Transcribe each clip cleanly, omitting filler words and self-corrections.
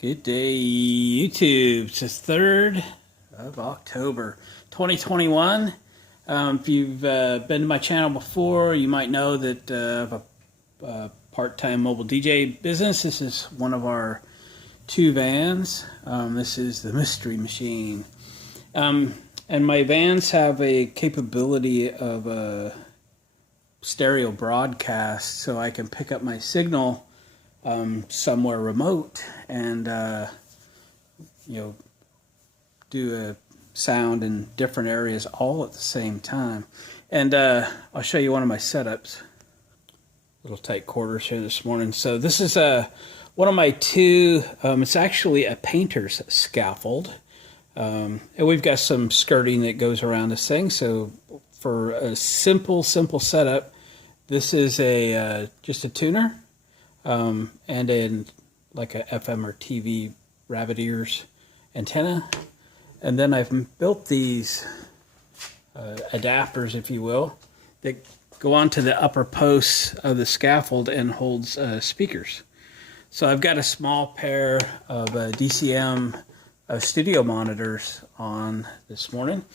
Good day, YouTube. It's the 3rd of October, 2021. If you've been to my channel before, you might know that I have a part-time mobile DJ business. This is one of our 2 vans. This is the Mystery Machine. And my vans have a capability of a stereo broadcast, so I can pick up my signal somewhere remote and do a sound in different areas all at the same time. And I'll show you one of my setups. Little tight quarters here this morning. So this is one of my 2. It's actually a painter's scaffold, and we've got some skirting that goes around this thing. So for a simple setup, this is a just a tuner. And in like a FM or TV rabbit ears antenna. And then I've built these adapters, if you will, that go onto the upper posts of the scaffold and holds speakers. So I've got a small pair of DCM studio monitors on this morning.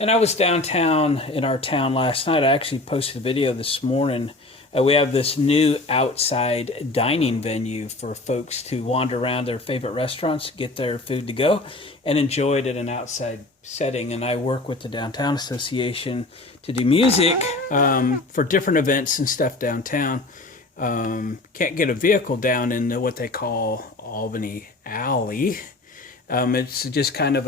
And I was downtown in our town last night. I actually posted a video this morning. We have this new outside dining venue for folks to wander around their favorite restaurants, get their food to go, and enjoy it in an outside setting. And I work with the Downtown Association to do music for different events and stuff downtown. Can't get a vehicle down in what they call Albany Alley. It's just kind of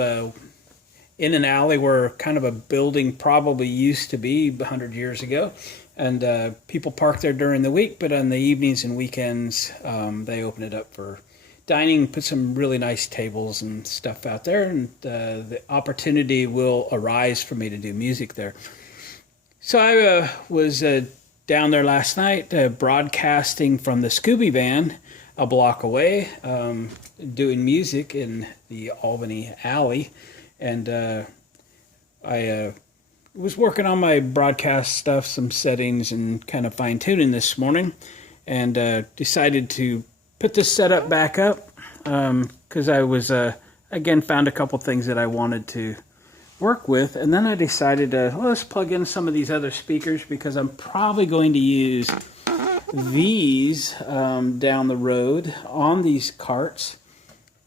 in an alley where kind of a building probably used to be 100 years ago. And people park there during the week, but on the evenings and weekends, they open it up for dining, put some really nice tables and stuff out there, and the opportunity will arise for me to do music there. So I was down there last night broadcasting from the Scooby van a block away, doing music in the Albany Alley, and I was working on my broadcast stuff, some settings, and kind of fine-tuning this morning, and decided to put this setup back up because I was, again, found a couple things that I wanted to work with, and then I decided to, let's plug in some of these other speakers because I'm probably going to use these down the road on these carts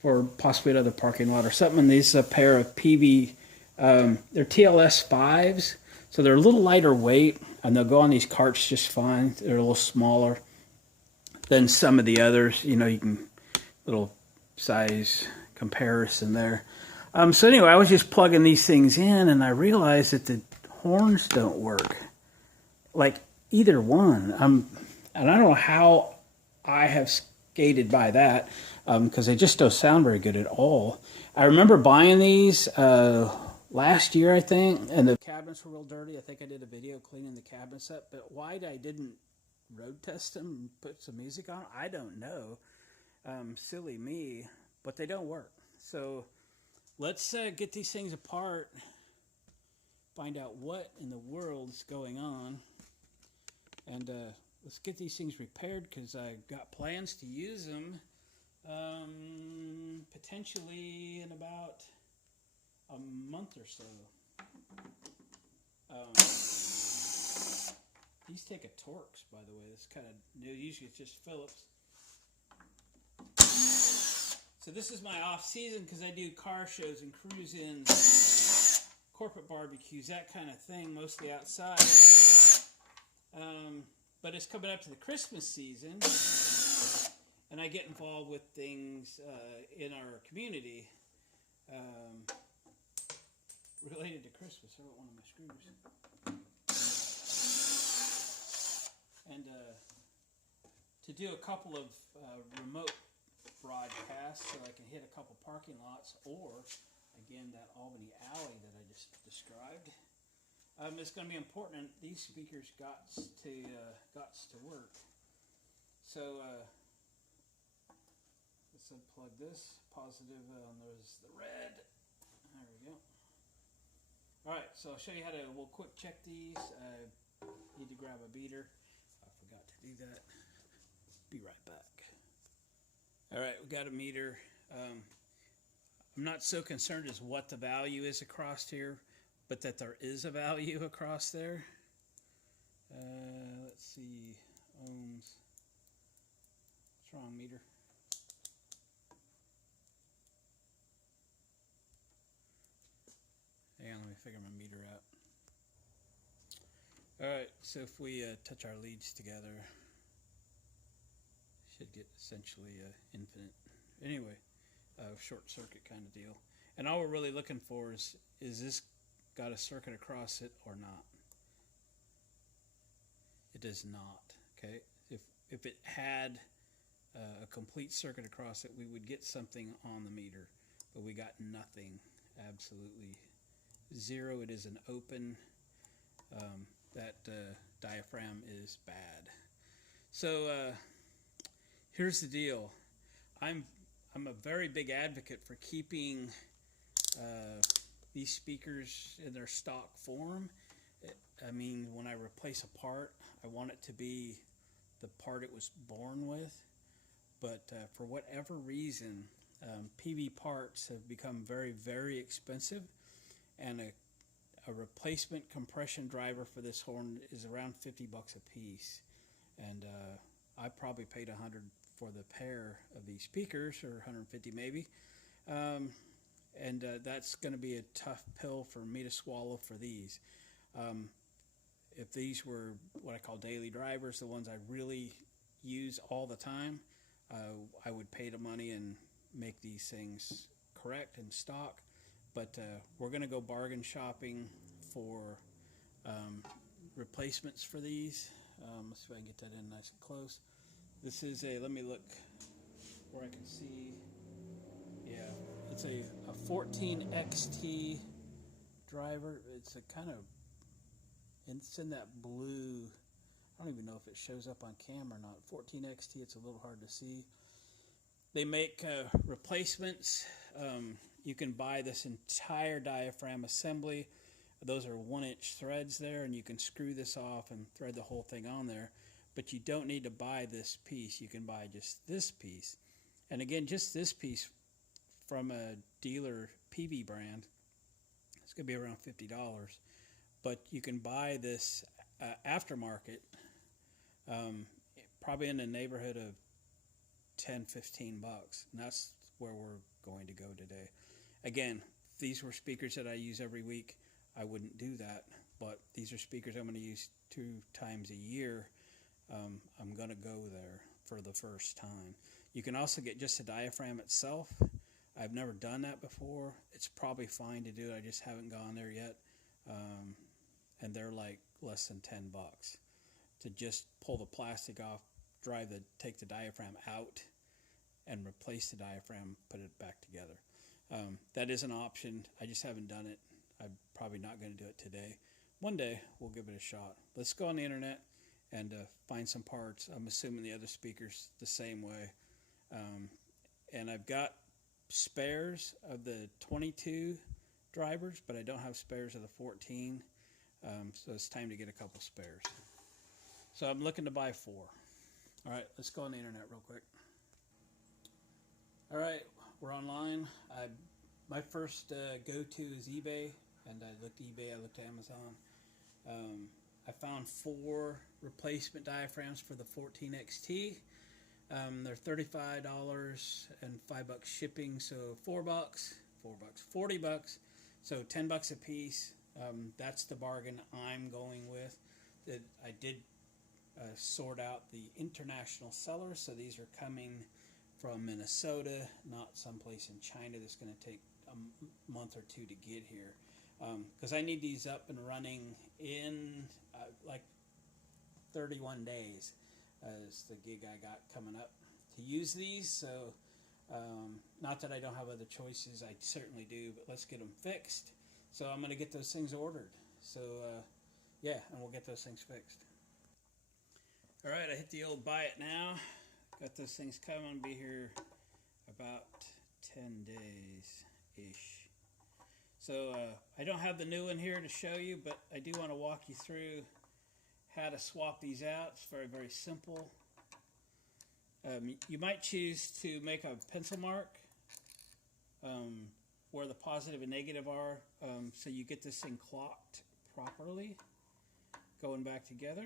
for possibly another parking lot or something. And these are a pair of Peavey. They're TLS 5s, so they're a little lighter weight, and they'll go on these carts just fine. They're a little smaller than some of the others. You know, you can, little size comparison there. So anyway, I was just plugging these things in, and I realized that the horns don't work, like either one. And I don't know how I have skated by that, because they just don't sound very good at all. I remember buying these last year, I think, and the cabinets were real dirty. I think I did a video cleaning the cabinets up, but why I didn't road test them and put some music on, I don't know. Silly me, but they don't work. So let's get these things apart, find out what in the world is going on, and let's get these things repaired because I got plans to use them potentially in about a month or so. These take a Torx, by the way. It's kind of new. Usually it's just Phillips. So this is my off season because I do car shows and cruise-ins, corporate barbecues, that kind of thing, mostly outside. But it's coming up to the Christmas season, and I get involved with things in our community related to Christmas. I wrote one of my screws. And to do a couple of remote broadcasts so I can hit a couple parking lots, or, again, that Albany Alley that I just described. It's going to be important. These speakers got to work. So let's unplug this. Positive, there's the red. There we go. All right, so I'll show you how to, we'll quick check these. Need to grab a beater. I forgot to do that. Be right back. All right, we got a meter. I'm not so concerned as what the value is across here, but that there is a value across there. Let's see, ohms. What's wrong, meter? Hang on, let me figure my meter out. Alright, so if we touch our leads together, should get essentially infinite. Anyway, short circuit kind of deal. And all we're really looking for is this got a circuit across it or not? It does not. Okay, if it had a complete circuit across it, we would get something on the meter, but we got nothing. Absolutely zero. It is an open. That diaphragm is bad. So here's the deal. I'm a very big advocate for keeping these speakers in their stock form. I mean, when I replace a part, I want it to be the part it was born with. But for whatever reason, Peavey parts have become very, very expensive, and a replacement compression driver for this horn is around $50 a piece. And I probably paid $100 for the pair of these speakers, or $150 maybe. And that's going to be a tough pill for me to swallow for these. If these were what I call daily drivers, the ones I really use all the time, I would pay the money and make these things correct and stock. But we're going to go bargain shopping for replacements for these. Let's see if I can get that in nice and close. This is a, let me look where I can see. Yeah, it's a 14XT driver. It's a kind of, it's in that blue. I don't even know if it shows up on camera or not. 14XT, it's a little hard to see. They make replacements. You can buy this entire diaphragm assembly. Those are 1-inch threads there, and you can screw this off and thread the whole thing on there. But you don't need to buy this piece. You can buy just this piece. And again, just this piece from a dealer Peavey brand, it's going to be around $50. But you can buy this aftermarket, probably in the neighborhood of $10-15, and that's where we're going to go today. Again, if these were speakers that I use every week, I wouldn't do that, but these are speakers I'm going to use 2 times a year. I'm going to go there for the first time. You can also get just a diaphragm itself. I've never done that before. It's probably fine to do. I just haven't gone there yet, and they're like less than $10 to just pull the plastic off, take the diaphragm out, and replace the diaphragm, put it back together. That is an option. I just haven't done it. I'm probably not going to do it today. One day we'll give it a shot. Let's go on the internet and find some parts. I'm assuming the other speakers the same way. And I've got spares of the 22 drivers, but I don't have spares of the 14. So it's time to get a couple spares. So I'm looking to buy 4. All right, let's go on the internet real quick. All right, we're online. My first go-to is eBay, and I looked eBay, I looked Amazon. I found 4 replacement diaphragms for the 14XT. They're $35 and $5 shipping, so $40, so $10 a piece. That's the bargain I'm going with. I did sort out the international sellers, so these are coming from Minnesota, not someplace in China that's going to take a month or 2 to get here, because I need these up and running in like 31 days is the gig I got coming up to use these. So not that I don't have other choices, I certainly do, but let's get them fixed. So I'm going to get those things ordered. So yeah, and we'll get those things fixed. All right, I hit the old buy it now. Got those things coming, be here about 10 days-ish. So I don't have the new one here to show you, but I do want to walk you through how to swap these out. It's very, very simple. You might choose to make a pencil mark where the positive and negative are, so you get this thing clocked properly, going back together.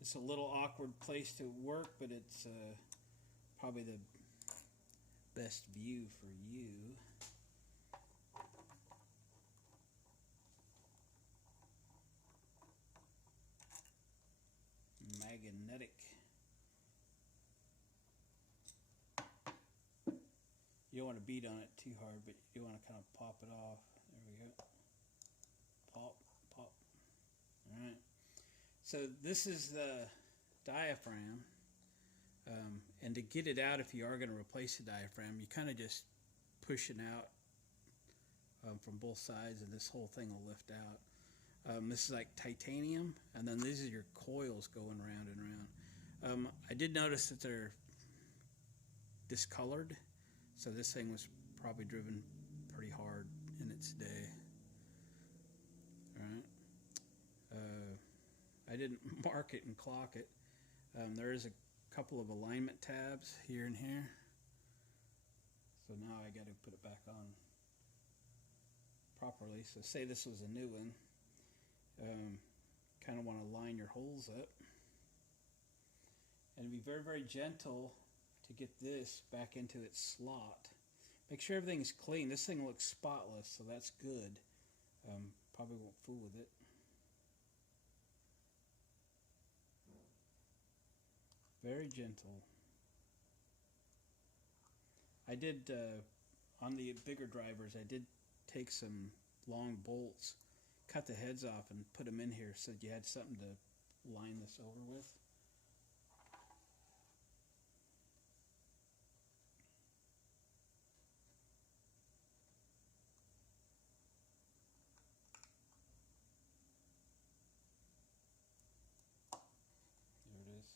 It's a little awkward place to work, but it's probably the best view for you. Magnetic. You don't want to beat on it too hard, but you want to kind of pop it off. There we go. Pop, pop. All right. So this is the diaphragm. And to get it out, if you are going to replace the diaphragm, you kind of just push it out from both sides, and this whole thing will lift out. This is like titanium, and then these are your coils going round and round. I did notice that they're discolored, so this thing was probably driven pretty hard in its day. All right. I didn't mark it and clock it. There is a couple of alignment tabs here and here, so now I got to put it back on properly. So say this was a new one. Kind of want to line your holes up and be very, very gentle to get this back into its slot. Make sure everything's clean. This thing looks spotless, so that's good. Probably won't fool with it. Very gentle. I did, on the bigger drivers, I did take some long bolts, cut the heads off and put them in here so that you had something to line this over with. There it is.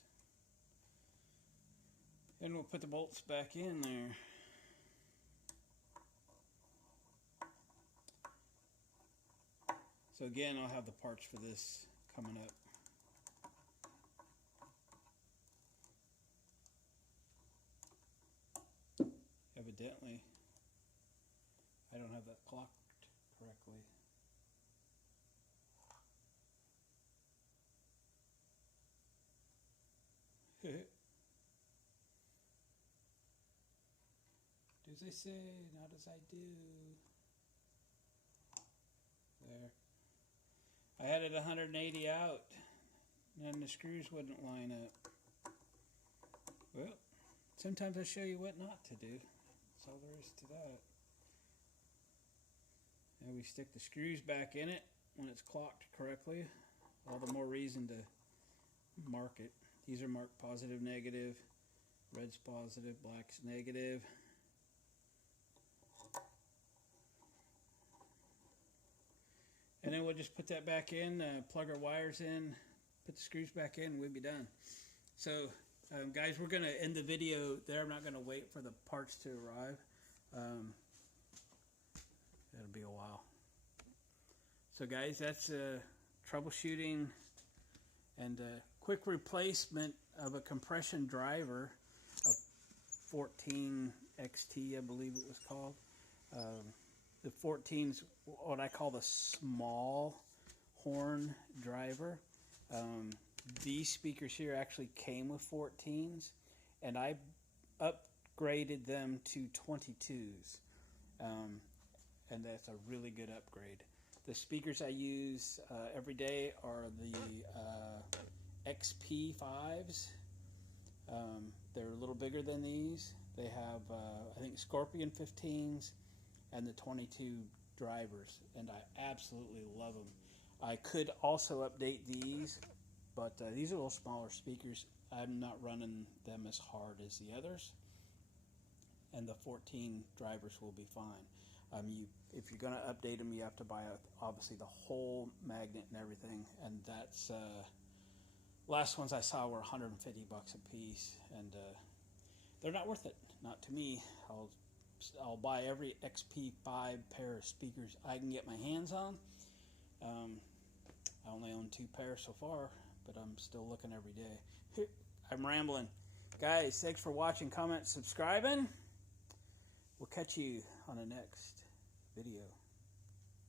And we'll put the bolts back in there. So again, I'll have the parts for this coming up. Evidently, I don't have that clocked correctly. Do as I say, not as I do. There. I had it 180 out, and the screws wouldn't line up. Well, sometimes I show you what not to do. That's all there is to that. And we stick the screws back in it when it's clocked correctly. All the more reason to mark it. These are marked positive, negative. Red's positive, black's negative. And then we'll just put that back in, plug our wires in, put the screws back in, and we'll be done. So, guys, we're going to end the video there. I'm not going to wait for the parts to arrive. That'll be a while. So, guys, that's troubleshooting and a quick replacement of a compression driver, a 14 XT, I believe it was called. The 14's what I call the small horn driver. These speakers here actually came with 14s, and I upgraded them to 22s, and that's a really good upgrade. The speakers I use every day are the XP5s. They're a little bigger than these. They have, I think, Scorpion 15s and the 22 drivers, and I absolutely love them. I could also update these, but these are a little smaller speakers. I'm not running them as hard as the others, and the 14 drivers will be fine. If you're going to update them, you have to buy obviously the whole magnet and everything, and that's last ones I saw were 150 bucks a piece, and they're not worth it. Not to me. I'll buy every XP5 pair of speakers I can get my hands on. I only own 2 pairs so far, but I'm still looking every day. I'm rambling. Guys, thanks for watching, comment, subscribing. We'll catch you on the next video.